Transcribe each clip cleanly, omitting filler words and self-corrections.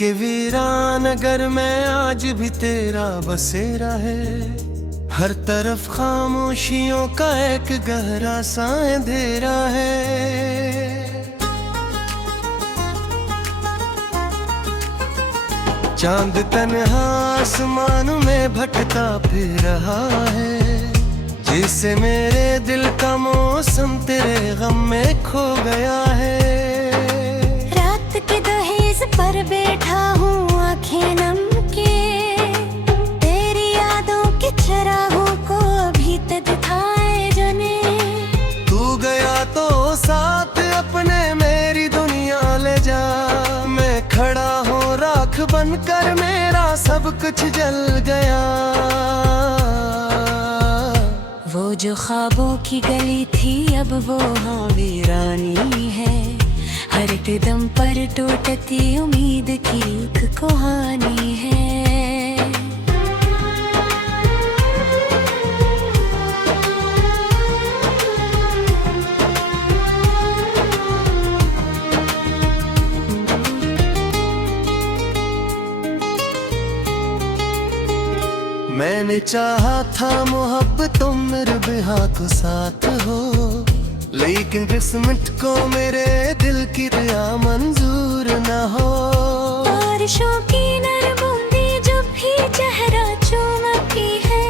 के वीरान नगर में आज भी तेरा बसेरा है। हर तरफ खामोशियों का एक गहरा सा अंधेरा है। चांद तन्हा आसमान में भटका फिर रहा है, जिससे मेरे दिल का मौसम तेरे गम में खो गया है। रात के दहेज पर बैठा हूँ आंखें नम के, तेरी यादों के चरागों को अभी तक दिखाए जने। तू गया तो साथ अपने मेरी दुनिया ले जा, मैं खड़ा हूँ राख बनकर, मेरा सब कुछ जल गया। वो जो ख्वाबों की गली थी अब वो हाँ वीरानी है। हर कदम पर टूटती उम्मीद की एक कहानी है। मैंने चाहा था मोहब्बतों मेरे बिहा को साथ हो, लेकिन किस्मत को मेरे दिल की दया मंजूर न हो। बारिशों की नरम बूंदी जब भी चेहरा चूमती है,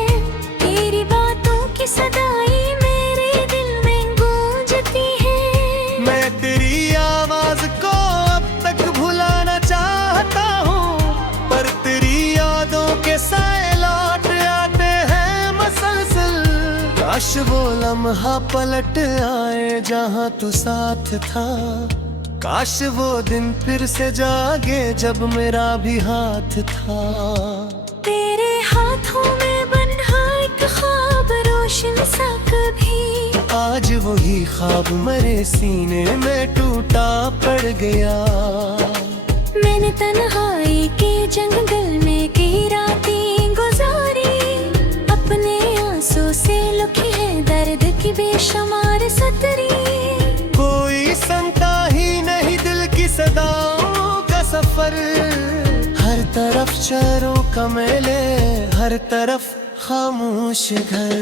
तेरी बातों की सदाई मेरे दिल में गूंजती है। मैं तेरी आवाज को अब तक भुलाना चाहता हूँ, पर तेरी यादों के साए काश वो लम्हा पलट आए जहाँ तू साथ था। काश वो दिन फिर से जागे जब मेरा भी हाथ था। तेरे हाथों में बंधा एक ख्वाब रोशन सा कभी, आज वही ख्वाब मेरे सीने में टूटा पड़ गया। मैंने तन्हाई के जंगल में कई रातें गुजारी, अपने आंसू से लुकी है दर्द की बेशुमार सतरी। कोई सुनता ही नहीं दिल की सदाओं का सफर, हर तरफ शहरों का मेले, हर तरफ खामोश घर।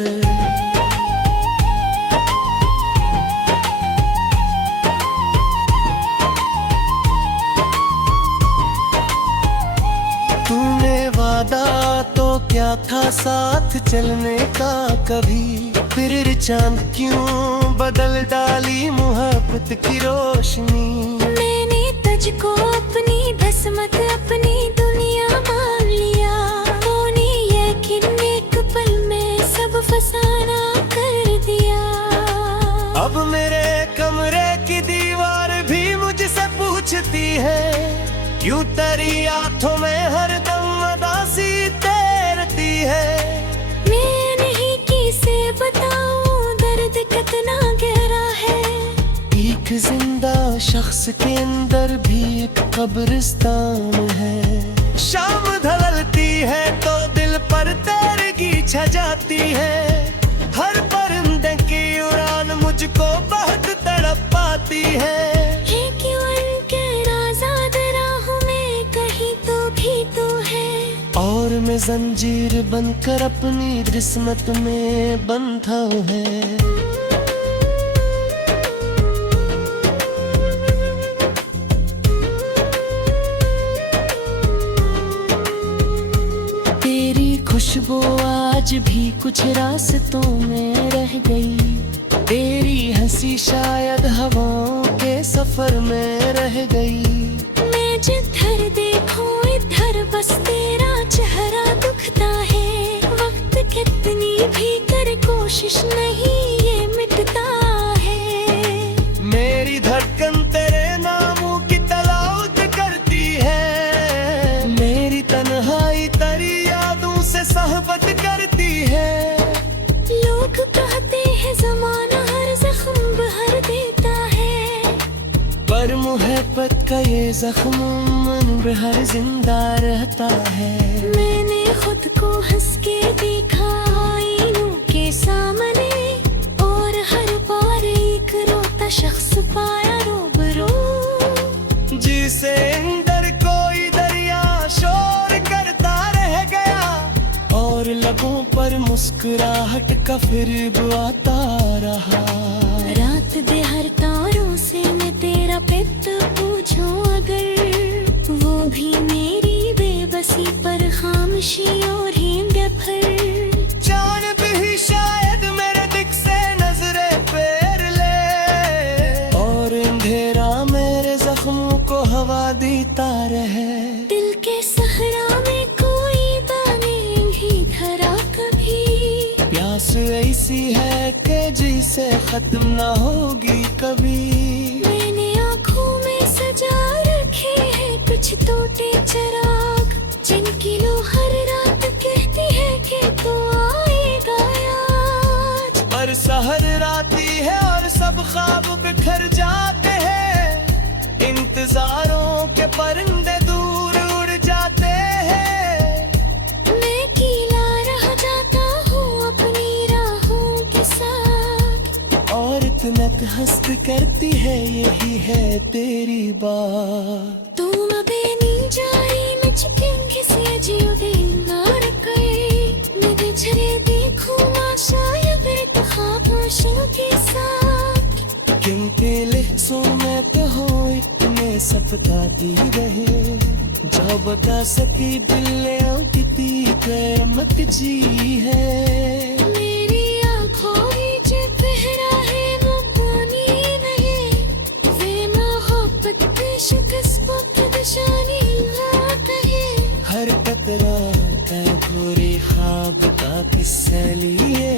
तूने वादा तो क्या था साथ चलने का कभी, फिर चांद क्यों बदल डाली मोहब्बत की रोशनी। मैंने तुझको अपनी बसमत अपनी दुनिया मान लिया, तूने यकीन एक पल में सब फसाना कर दिया। अब मेरे कमरे की दीवार भी मुझसे पूछती है, क्यों तेरी आंखों में हरदम उदासी तैरती है। मैं नहीं किसे बताऊं दर्द कितना गहरा है, एक जिंदा शख्स के अंदर भी एक कब्रिस्तान है। शाम ढलती है तो दिल पर तेरगी छा जाती है, हर परिंदे की उड़ान मुझको बहुत तड़प पाती है। क्यों इनके आजाद राहों में कहीं तो भी तू है, और मैं जंजीर बनकर अपनी किस्मत में बंधा है। तेरी खुशबू आज भी कुछ रास्तों में रह गई, तेरी हंसी शायद हवाओं के सफर में रह गई। मैं जिधर देखूं इधर बस तेरा चेहरा दुखता है, वक्त कितनी भी कर कोशिश नहीं ये मिटता है। मेरी धड़कन तेरे नामों की तलावत करती है, मेरी तन्हाई तेरी यादों से सहबत करती है। लोग कहते हैं ज़माना हर जख्म भर देता है, पर मोहब्बत का ये जख्म मन हर जिंदा रहता है। मैंने खुद को हंस के देखा आईनों के सामने, और हर बार एक रोता शख्स पाया रूबरू, जिसे अंदर कोई दरिया मुस्कुराहट का फिर भी आता रहा। रात दे हर तारों से मैं तेरा पित पूछूं अगर, वो भी मेरी बेबसी पर खामोशी और हींगे फिर। जान भी शायद मेरे दिख से नजरे फेर ले, और अंधेरा मेरे जख्मों को हवा देता रहे। दिल के सहरा में कोई दाने भी धरा कभी, प्यास ऐसी है कि जिसे खत्म ना होगी कभी। मैंने आँखों में सजा रखे हैं कुछ टूटे चिराग, जिनकी लो हर रात कहती है कि तू आएगा आज। पर सहर राती है और सब ख्वाब बिखर जाते हैं, इंतजारों के परिंदे दूर उड़ जाते हैं। मैं कीला रह जाता हूँ अपनी राहों के साथ, और इतना हंस करती है यही है तेरी बात। तुम बेनी जारी न चिकेंगे से जियो देंगार कई, मैं बिछड़े देखूं शायद तो खामोशियों के साथ। किनके लिखों में तो हो इतने सपताती रहे, जो बता सकी दिल कितनी क़यामत जी है। मेरी आँखों बीच पहरा है वो पानी नहीं, वे मोहब्बत पे शिकस्तों की निशानी लाता है। हर कतरा का भोरे ख्वाब का किस्सा लिए,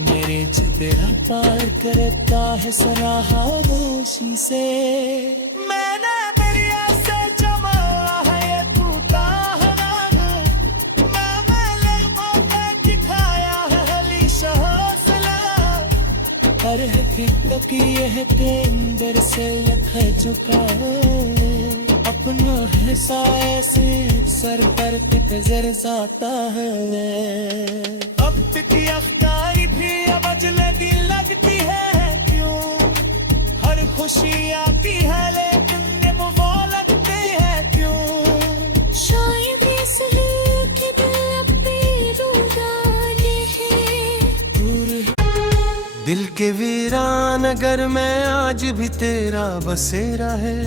मेरे जितना पार करता है सराहा रोशी से। मैंने दरिया से जमाया है ये टूटा है, मैं लम्हों पे दिखाया है हलीशा हौसला। पर हकीकत ये है कि अंदर से लख चुका है, अपना है साए से सर पर गुजर जाता है। अब की अफ्तारी भी अब लगी लगती है क्यों, हर खुशी आती है लेकिन वो लगती है क्यों। शायद इसलिए कि दिल अब बेरुदाने हैं। दिल के वीरान नगर में आज भी तेरा बसेरा है,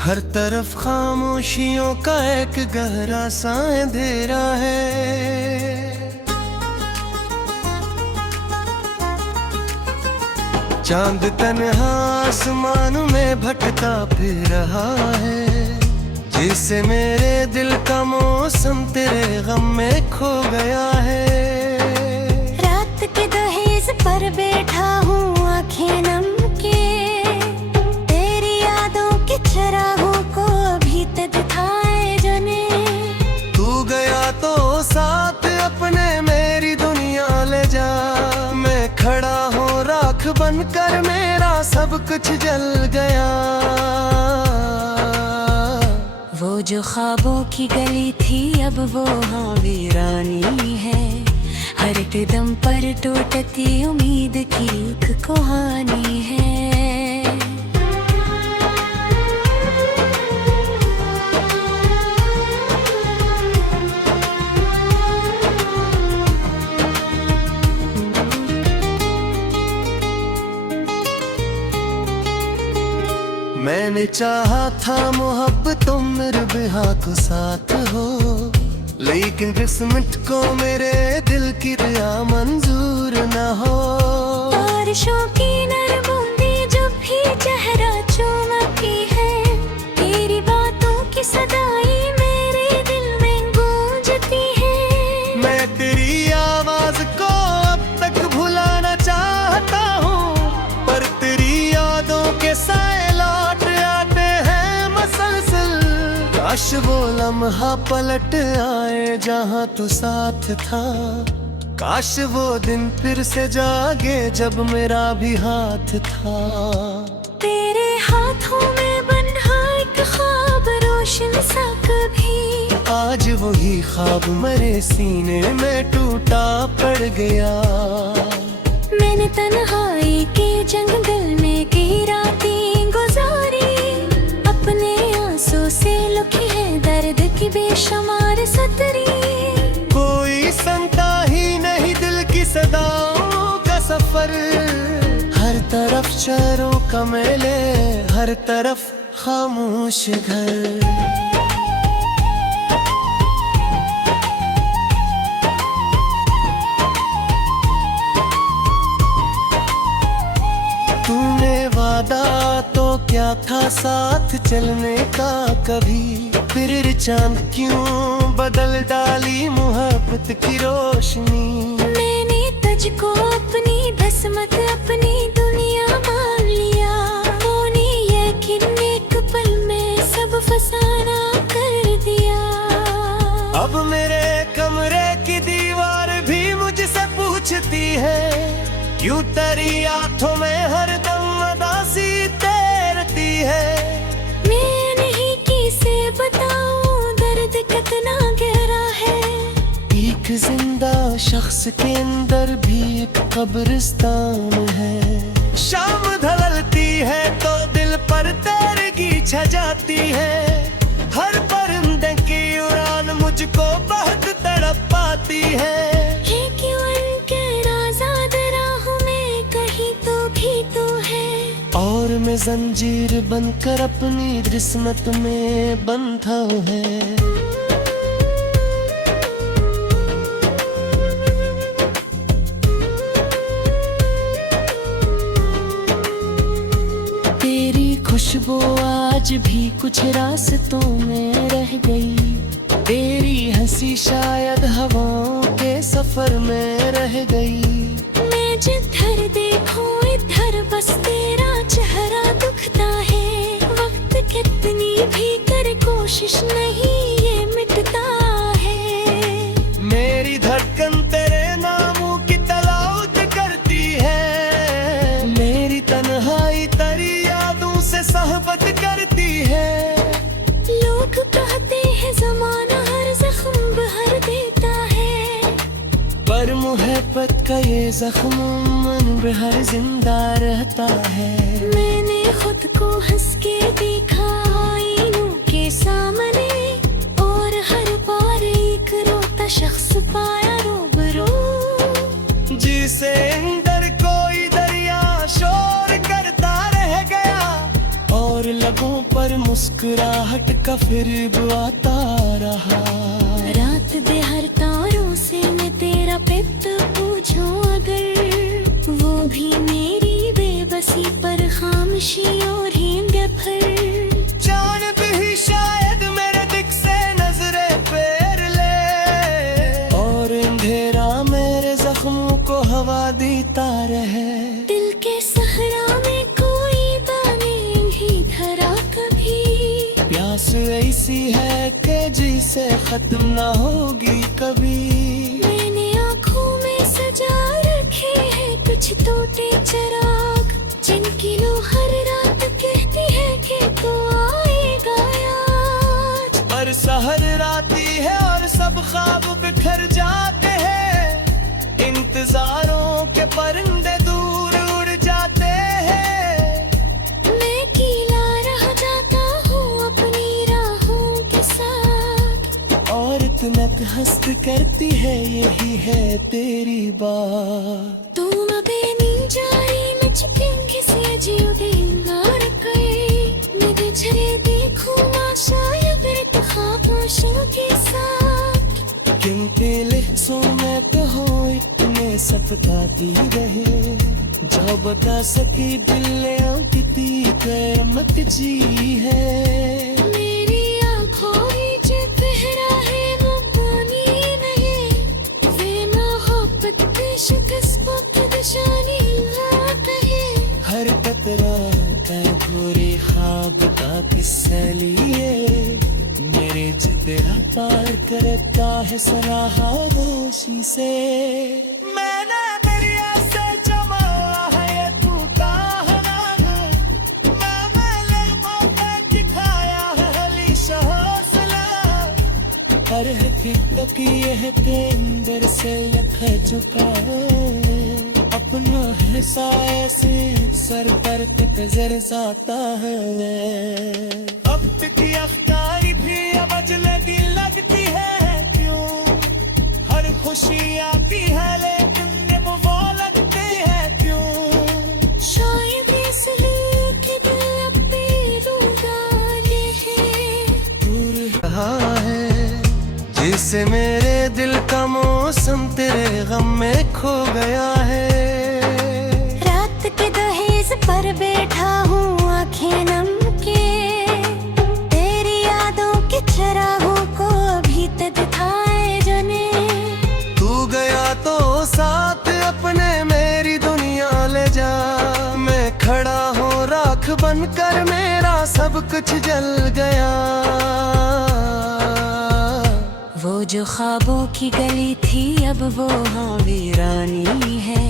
हर तरफ खामोशियों का एक गहरा सा अंधेरा है। चांद तन्हा आसमान में भटका फिर रहा है, जिससे मेरे दिल का मौसम तेरे गम में खो गया है। रात के दहेज पर बैठा हूँ आंखें नम के, तेरी यादों के चरागों को अभी तक दिखाए जने। तू गया तो साथ अपने मेरी दुनिया ले जा, मैं खड़ा हूँ राख बनकर मेरा सब कुछ जल गया। वो जो ख्वाबों की गली थी अब वो हाँ वीरानी है, हर कदम पर टूटती उम्मीद की एक कहानी है। मैंने चाहा था मोहब्बतों मेरे बिहा को साथ हो, लेकिन किस्मत को मेरे दिल की रिया मंजूर न हो। बारिशों की नरम बूंदी जब भी चेहरा चूमती है, तेरी बातों की सदाई मेरे दिल में गूंजती है। मैं तेरी आवाज को अब तक भुलाना चाहता हूँ, पर तेरी यादों के साए लौट आते हैं मसलसल। काश वो लम्हा पलट आए जहाँ तू साथ था, काश वो दिन फिर से जागे जब मेरा भी हाथ था। तेरे हाथों में बंधा एक ख्वाब रोशन सा कभी, आज वही ख्वाब मेरे सीने में टूटा पड़ गया। मैंने तन्हाई के जंगल में कई रातें गुजारी, अपने आंसू से लुकी है दर्द की बेशुमार सतरी। कोई सुनता ही नहीं सफर, हर तरफ शहरों का मेले, हर तरफ खामोश घर। तूने वादा तो क्या था साथ चलने का कभी, फिर चांद क्यों बदल डाली मोहब्बत की रोशनी। मैंने तुझको अपनी धसमत अपनी दुनिया मान लिया, होने यकीन एक पल में सब फसाना कर दिया। अब मेरे कमरे की दीवार भी मुझसे पूछती है, क्यों तेरी आंखों में हरदम उदासी तैरती है। मैं नहीं किसे बताऊं दर्द कितना गहरा है, एक जिंदा शख्स के अंदर भी एक कब्रिस्तान है। शाम ढलती है तो दिल पर तेरगी छा जाती है, हर परिंदे की उड़ान मुझको बहुत तड़प पाती है। क्यों उनके आजाद राहों में कहीं तो भी तो है, और मैं जंजीर बनकर अपनी किस्मत में बंधा है। तेरी खुशबू आज भी कुछ रास्तों में रह गई, तेरी हंसी शायद हवाओं के सफर में रह गई। मैं जिधर देखूं इधर बस तेरा चेहरा दुखता है, वक्त कितनी भी करे कोशिश नहीं ये मिटता है। मेरी धड़कन तेरे नामों की तलावत करती है, मेरी तन्हाई तेरी यादों से सहबत करती है। लोग कहते हैं जमाना हर जख्म भर देता है, पर मोहब्बत का ये जख्म मन हर जिंदा रहता है। मैंने खुद को हंस के देखा आईनों के सामने, और हर बार एक रोता शख्स पाया रूबरू, जिसे अंदर कोई दरिया शोर करता रह गया, और लबों पर मुस्कुराहट का फिर आता रहा। रात दे हर तारों से मैं तेरा पेट पूछूं अगर, वो भी मेरी बेबसी पर खामोशी और हींगे फिर। जान भी शायद मेरे दिल से नजरें फेर ले, और अंधेरा मेरे जख्मों को हवा देता रहे। दिल के सहरा में कोई दाने भी धरा कभी, प्यास ऐसी है कि जिसे खत्म ना होगी कभी। मैंने आँखों में सजा रखे हैं कुछ टूटे चिराग, जिनकी लो हर रात कहती है कि तू आएगा आज। पर सहर राती है और सब ख्वाब बिखर जाते हैं, इंतजारों के परिंदे दूर उड़ जाते हैं। मैं कीला रह जाता हूँ अपनी राहों के साथ, और इतना हस्त करती है यही है तेरी बात। तू बेनी जारी न चिकेंगे से अजीब दिलार गए, मेरे झरे देखूं शायद तो खामोशों के साथ। किनके लिफ्सों में कहो इतने सफताती रहे, जो बता सके दिल कितनी क़यामत जी है। मेरी आँखों में जो गहरा है वो पानी नहीं, वे मोहब्बत के शिकस्तों की निशानी है। हर कतरा का भोरे ख्वाब का किस्सा लिए, मेरे जितना पार करता है सराहा रोशी से। मैंने दरिया से जमा है ये टूटा है, मैं लोगों पे दिखाया है हली हौसला। हर हकीकत ये है के अंदर से लख चुका है, अपना है साए से सर पर नजर जाता है। अब की अफ्तारी भी अब लगती है क्यों, हर खुशी आती है लेकिन वो लगती है तेरे गम में खो गया है। रात के दहेज पर बैठा हूँ आंखें नम के, तेरी यादों के चरागों को अभी तक दिखाए जने। तू गया तो साथ अपने मेरी दुनिया ले जा, मैं खड़ा हूँ राख बनकर, मेरा सब कुछ जल गया। वो जो ख्वाबों की गली थी अब वो हाँ वीरानी है,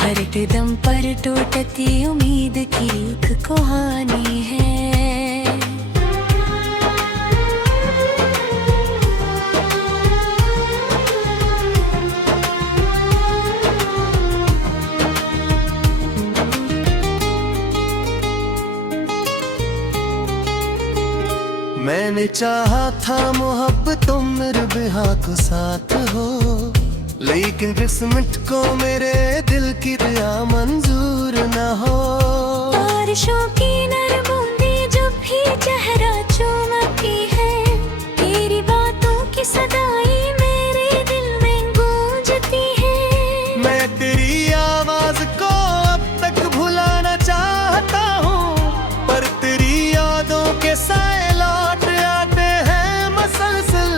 हर कदम पर टूटती उम्मीद की रुख कहानी है। मैंने चाहा था मोहब्बतों मेरे बिहा को साथ हो, लेकिन किस्मत को मेरे दिल की दया मंजूर न हो। बारिशों की नर बूंदी जब भी चेहरा चूमती है, तेरी बातों की सदाई मेरे दिल में गूंजती है। मैं तेरी आवाज को अब तक भुलाना चाहता हूँ, पर तेरी यादों के साए लौट आते हैं मसलसल।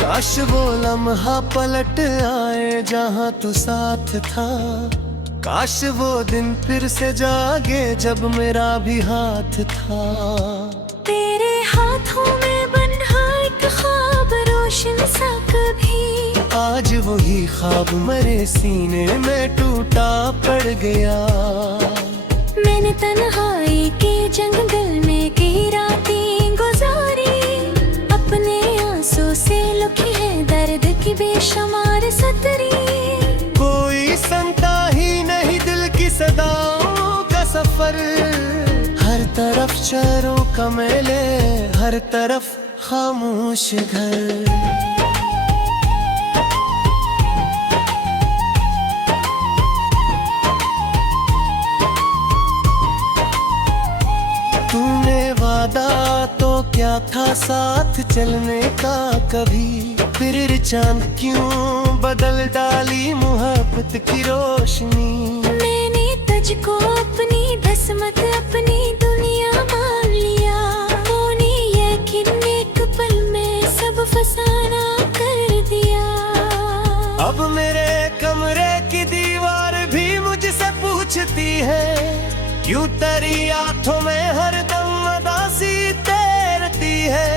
काश वो लम्हा पलट आए जहाँ तू साथ था, काश वो दिन फिर से जागे जब मेरा भी हाथ था। तेरे हाथों में बंधा एक ख्वाब रोशन सा कभी, आज वही ख्वाब मेरे सीने में टूटा पड़ गया। मैंने तन्हाई के जंगल में कई रातें गुजारी, अपने आंसू से लुकी है दर्द की बेशुमार सतरी। कोई सुनता ही नहीं दिल की सदाओं का सफर, हर तरफ शहरों का मेले, हर तरफ खामोश घर। तूने वादा तो क्या था साथ चलने का कभी, फिर चांद क्यों बदल डाली मोहब्बत की रोशनी। मैंने तुझको अपनी दसमत अपनी दुनिया मान लिया, तूने यकीन एक पल में सब फसाना कर दिया। अब मेरे कमरे की दीवार भी मुझसे पूछती है, क्यों तेरी आंखों में हरदम उदासी तैरती है।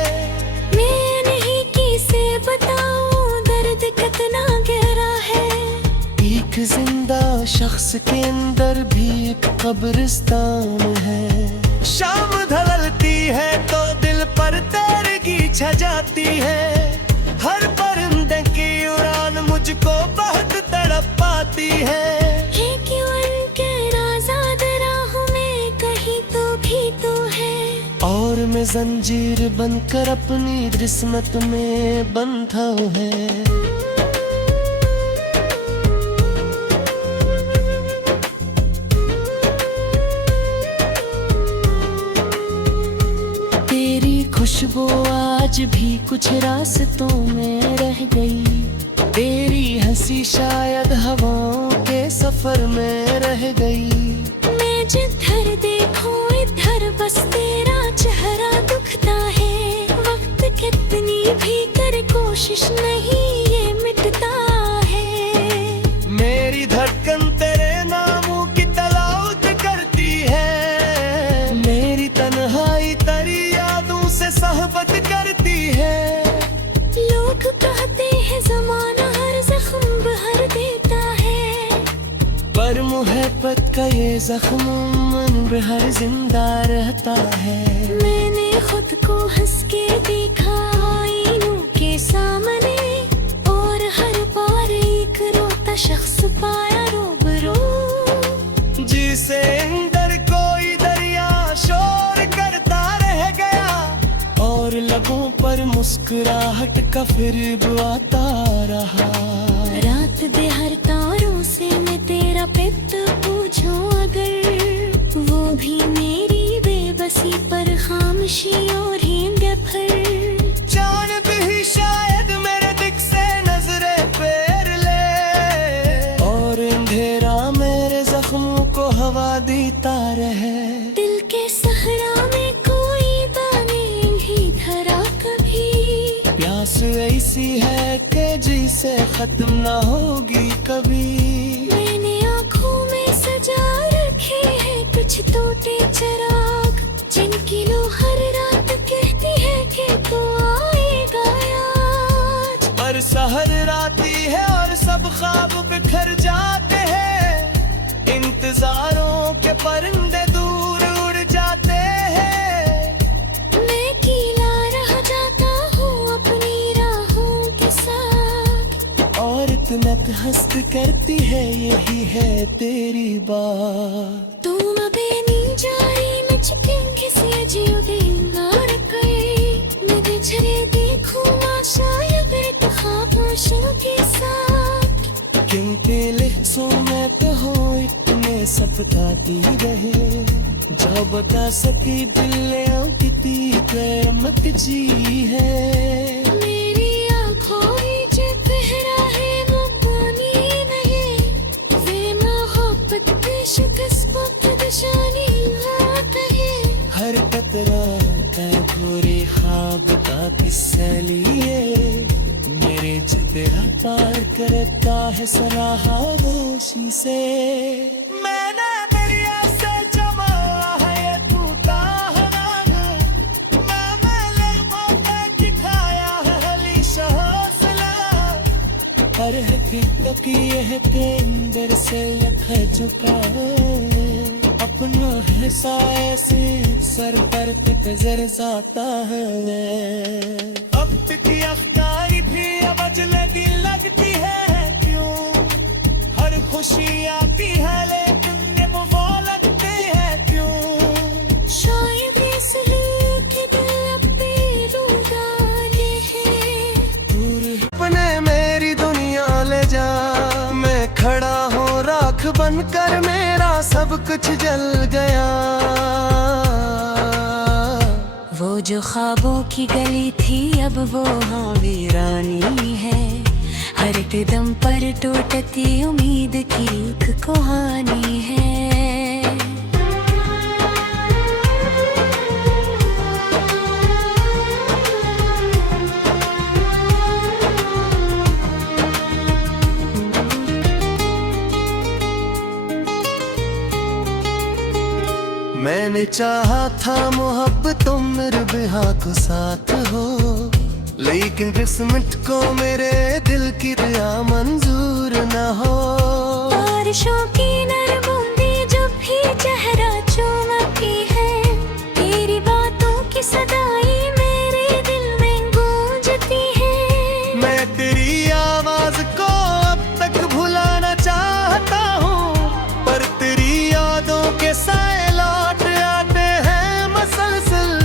मैं नहीं किसे बताऊं दर्द कितना गहरा है, एक जिंदा शख्स के अंदर भी एक कब्रिस्तान है। शाम ढलती है तो दिल पर तेरगी छा जाती है, हर परिंदे की उड़ान मुझको बहुत तड़प पाती है। ये क्यों उनके आजाद राहों में कहीं तो भी तो है, और मैं जंजीर बनकर अपनी किस्मत में बंधा है। तेरी खुशबू आज भी कुछ रास्तों में रह गई, तेरी हंसी शायद हवाओं के सफर में रह गई। मैं जिधर देखूं इधर बस तेरा चेहरा दुखता है, वक्त कितनी भी कर कोशिश नहीं ये मिटता है। मेरी धड़कन तेरे नामों की तलावत करती है, मेरी तन्हाई तेरी यादों से सहबत करती है। लोग कहते हैं जमाना हर जख्म भर देता है, पर मोहब्बत का ये जख्म मन में हर जिंदा रहता है। मैंने खुद को हंस के देखा आईनों के सामने, और हर बार एक रोता शख्स पाया रूबरू, जिसे अंदर कोई दरिया शोर करता रह गया, और लबों पर मुस्कुराहट का फिर आता रहा। रात दे हर तारों से मैं तेरा पित पूछूं अगर, वो भी मेरी बेबसी पर खामोशी और हींगे फिर। जान भी शायद मेरे दिल से नजरें फेर ले, गमों को हवा देता रहे। दिल के सहरा में कोई दाने नहीं धरा कभी। प्यास ऐसी है कि जिसे खत्म ना होगी कभी। मैंने आँखों में सजा रखे हैं कुछ टूटे चिराग, जिनकी लो हर रात कहती है कि तू आएगा आज। पर सहर राती है और सब ख्वाब बिखर जाते हैं। इंतजारों के परिंदे दूर उड़ जाते हैं। मैं कीला रह जाता हूँ अपनी राहों के साथ। और इतना हंस करती है यही है तेरी बात। तू अबेनी जारी नचकें किसी अजीब दीनार गए। मेरे झरे देखूं शायद एक खामोशियों के साथ। गिनते लिखों में कहो इतने सपताती रहे। जो बता सकी दिल कितनी क़यामत जी है। मेरी आँखों नीच पहरा है वो पानी नहीं। वे मोहब्बत पे शिकस्त निशानी है। हर कतरा का भोरे ख्वाब का किस्सा लिए। मेरे जितना पार करता है सराहा रोशी से। मैंने दरिया से जमा है ये टूटा है। मैंने पे दिखाया है हली हौसला। हर हकीकत ये है के अंदर से लख झुका। अपना हिस्सा ऐसे सर पर गुजर जाता है। अब की अफ्तारी भी अब लगी लगती है क्यों। हर खुशी आती है लेकिन वो लगती है क्यों। शायद इसलिए कि दिल अब बेरुदाने है। दूर अपने मेरी दुनिया ले जा। मैं खड़ा हूँ राख बनकर, मेरा सब कुछ जल गया। वो जो ख्वाबों की गली थी अब वो हाँ वीरानी है। हर एक दम पर टूटती उम्मीद की एक कहानी है। मैंने चाहा था मोहब्बतों मेरे बिहा को साथ हो। लेकिन किस्मत को मेरे दिल की दुआ मंजूर न हो। बारिशों की नर बूंदी जब भी चेहरा चूमती है। तेरी बातों की सदाई मेरे दिल में गूंजती है। मैं तेरी आवाज को अब तक भुलाना चाहता हूँ। पर तेरी यादों के साए लौट आते हैं मसलसल।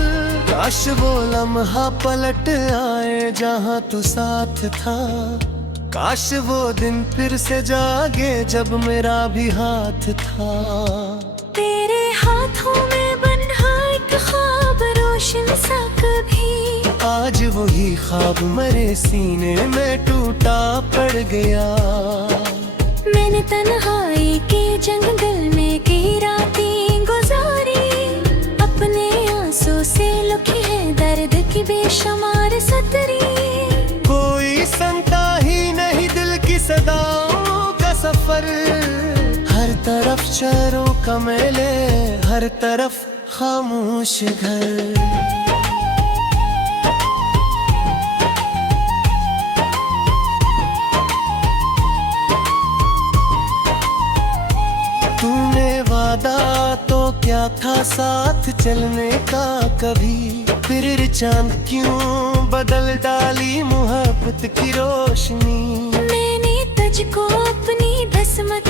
काश वो लम्हा पलट आए जहाँ तू साथ था। काश वो दिन फिर से जागे जब मेरा भी हाथ था। तेरे हाथों में बंधा एक ख्वाब रोशन सा कभी। आज वही ख्वाब मेरे सीने में टूटा पड़ गया। मैंने तन्हाई के जंगल में की रातें गुजारी। अपने आंसू से लुकी है दर्द की बेशुमार सतरी। कोई सुनता ही नहीं दिल की सदाओं का सफर। हर तरफ शहरों का मेले, हर तरफ खामोश घर। तूने वादा तो क्या था साथ चलने का कभी। फिर चांद क्यों बदल डाली मोहब्बत की रोशनी। मैंने तुझको अपनी धसमत